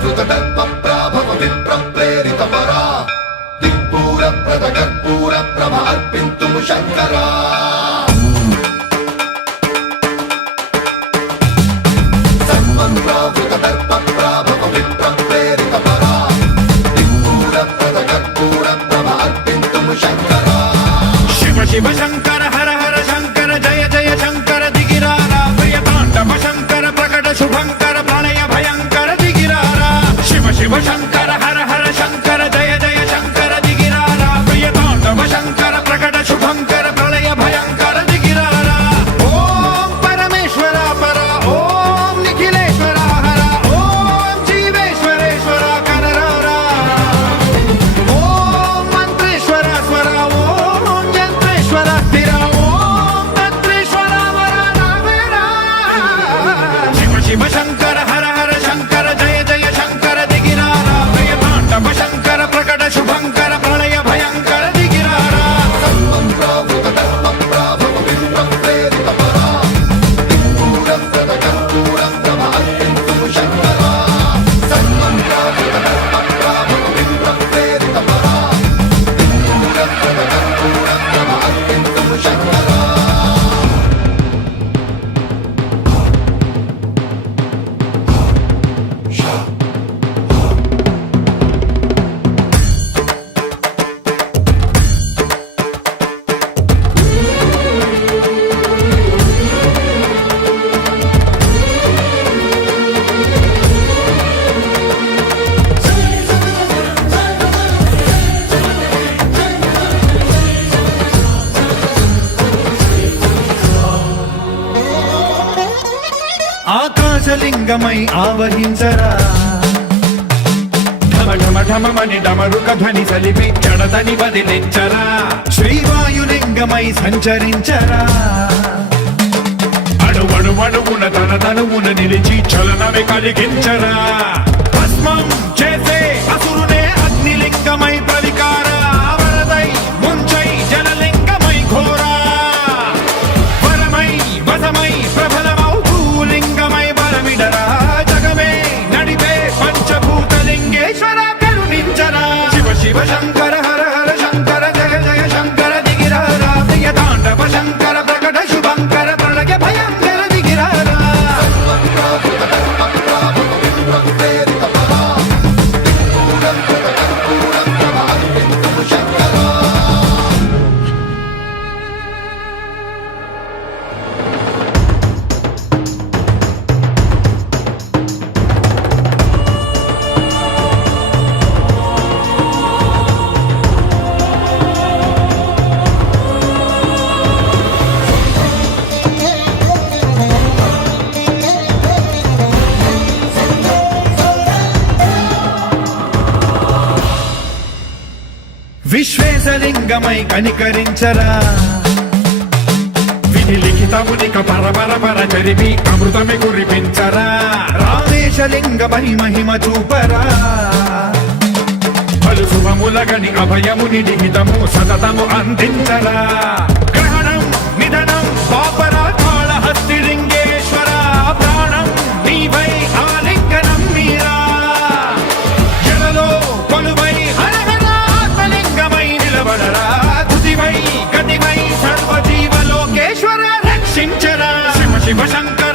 దర్పప్రాభవ విప్రప్రేరిత పరా దిక్పూర ప్రద కర్పూర ప్రభ అర్పింతుము శంకరా సన్మంత్రావృత దర్పప్రాభవ విప్రప్రేరిత పరా దిక్పూర ప్రద కర్పూర ప్రభ అర్పింతుము శంకరా శివ శివ శంకర హర హర శంకర జయ జయ శంకర దిగిరారా ప్రియ తాండవ శంకర ప్రకట శుభంకర ప్రళయ భయంకర దిగిరారా శివ శివ శంకర హర హర శంకర జయ జయ శంకర దిగిరారా ప్రియ తాండవ శంకర ప్రకట శుభంకర ప్రళయ భయంకర దిగిరారా ఓం పరమేశ్వర పర ఓం నిఖిలేశ్వర హర ఓం జీవేశ్వరేశ్వర కరరారా ఓం మంత్రేశ్వర స్వర ఓం యంత్రేశ్వర స్థిర ఓం తంత్రేశ్వర వర నావేరా శివ శివ శంకర హర హర శంకర జయ జయ శంకర దిగిరారా ప్రియ తాండవ శంకర ప్రకట శుభంకర ప్రళయ భయంకర దిగిరారా సన్మంత్రావృత దర్పప్రాభవ విప్రప్రేరిత పరా దిక్పూర ప్రద కర్పూర ప్రభ అర్పింతుము శంకరా సన్మంత్రావృత దర్పప్రాభవ విప్రప్రేరిత పరా దిక్పూర ప్రద కర్పూర ప్రభ అర్పింతుము శంకరా ఆకాశలింగమై ఆవహించరా ఢమ ఢమ ఢమమని డమరుక ధ్వని సలిపి జడదని వదిలించరా శ్రీవాయులింగమై సంచరించరా అణువణువున తన తనువున నిలిచి చలనమే కలిగించరా భస్మం చేసే అసురునే అగ్నిలింగమై ప్రవికార వరదై ముంచై జలలింగమై ఘోరా వరమై వసమై ప్రబలమౌ భూలింగమై బలమిడరా జగమే నడిపే పంచభూతలింగేశ్వర కరుణించరా శివ శివ శంకర హర హర శంకర జయ జయ శంకర దిగిరారా ప్రియ తాండవ శంకర ప్రకట శుభంకర ప్రళయ భయంకర దిగిరారా సన్మంత్రావృత దర్పప్రాభవ విప్రప్రేరిత పరా దిక్పూర ప్రద కర్పూర ప్రభ అర్పింతుము శంకరా విశ్వేశలింగమై కనికరించరా విధి లిఖితమునిక పరపర పర చరివి అమృతమి కురిపించరా రామేశలింగమై మహిమ చూపరా పలు శుభములగని అభయముని లిఖితము సతతము అందించరా గ్రహణం నిధనం పాపరా కాళహస్తిలింగేశ్వర ప్రాణం నీవై ఆలింగనం మీరా జలలో కొలువై హర హర ఆత్మలింగమై నిలబడరా తుదివై గతివై సర్వజీవలోకేశ్వర రక్షించరా శివ శివ శంకర